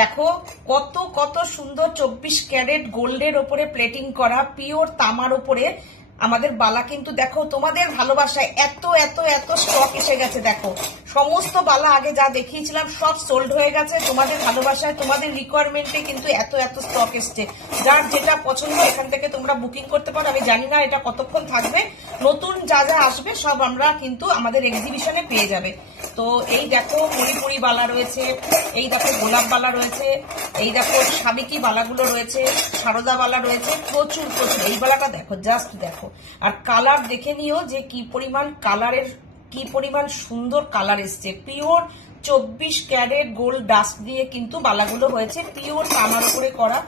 দেখো কত কত সুন্দর 24 ক্যারেট গোল্ডের ওপরে প্লেটিং করা পিওর তামার ওপরে আমাদের বালা। কিন্তু দেখো তোমাদের ভালোবাসায় এত এত এত স্টক এসে গেছে। দেখো সমস্ত বালা আগে যা দেখিয়েছিলাম সব সোল্ড হয়ে গেছে। তোমাদের ভালোবাসায় তোমাদের রিকোয়ারমেন্টে কিন্তু এত এত স্টক এসছে। যার যেটা পছন্দ এখান থেকে তোমরা বুকিং করতে পারো। আমি জানি না এটা কতক্ষণ থাকবে, নতুন যা যা আসবে সব আমরা কিন্তু আমাদের এক্সিবিশনে পেয়ে যাবে। তো এই দেখো মণিপুরি বালা রয়েছে, এই দেখো গোলাপ বালা রয়েছে, এই দেখো সাবেকি বালাগুলো রয়েছে, সারদা বালা রয়েছে, প্রচুর প্রচুর। এই বালাটা দেখো, জাস্ট দেখো। আর কালার দেখে নিও যে কি পরিমাণ কালারের, কি পরিমাণ সুন্দর কালার এসছে। পিওর 24 ক্যারেট গোল্ড ডাস্ট দিয়ে কিন্তু বালাগুলো হয়েছে, পিওর তামার উপরে করা।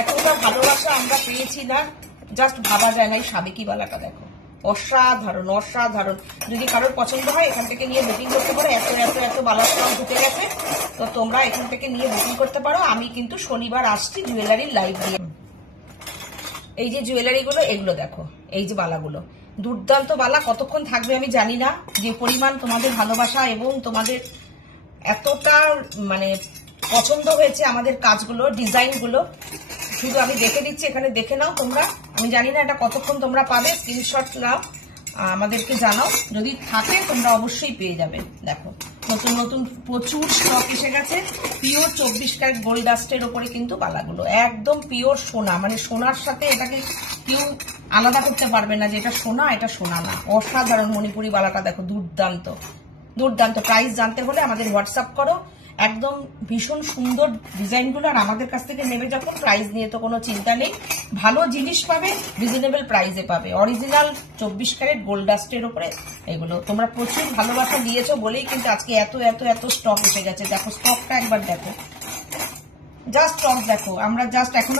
এতটা ভালোবাসা আমরা পেয়েছি না, জাস্ট ভাবা যায় না। এই সাবেকি বালাটা দেখো, অসাধারণ অসাধারণ। যদি কারোর পছন্দ হয় এখান থেকে নিয়ে বুকিং করতে পারো। এত এত এত বালা স্টক ঢুকে গেছে, তো তোমরা এখান থেকে নিয়ে বুকিং করতে পারো। আমি কিন্তু শনিবার আসছি জুয়েলারির লাইভ দিয়ে। এই যে জুয়েলারি গুলো, এগুলো দেখো, এই যে বালাগুলো দুর্দান্ত বালা। কতক্ষণ থাকবে আমি জানি না। যে পরিমাণ তোমাদের ভালোবাসা এবং তোমাদের এতটা মানে পছন্দ হয়েছে আমাদের কাজগুলো, ডিজাইনগুলো, শুধু আমি দেখে দিচ্ছি, এখানে দেখে নাও তোমরা। আমি জানি না এটা কতক্ষণ তোমরা পাবে, স্ক্রিনশট নাও, আমাদেরকে জানাও। যদি থাকে তোমরা অবশ্যই পেয়ে যাবে। দেখো নতুন নতুন প্রচুর স্টক এসে গেছে। পিওর 24 ক্যারেট গোল্ড ডাস্টের ওপরে কিন্তু বালাগুলো একদম পিওর সোনা, মানে সোনার সাথে এটাকে কেউ আলাদা করতে পারবে না যে এটা সোনা এটা সোনা না। অসাধারণ মণিপুরি বালাটা দেখো, দুর্দান্ত দুর্দান্ত। প্রাইস জানতে হলে আমাদের হোয়াটসঅ্যাপ করো। একদম ভীষণ সুন্দর ডিজাইনগুলো। আর আমাদের কাছ থেকে নেবে যখন, প্রাইস নিয়ে তো কোনো চিন্তা নেই, ভালো জিনিস পাবে, রিজনেবল প্রাইসে পাবে। অরিজিনাল 24 ক্যারেট গোল্ড ডাস্টের উপরে এগুলো তোমরা প্রচুর ভালোবাসা দিয়েছো বলেই কিন্তু আজকে এত এত এত স্টক এসে গেছে। দেখো স্টকটা একবার দেখো, জাস্ট স্টক দেখো। আমরা জাস্ট এখন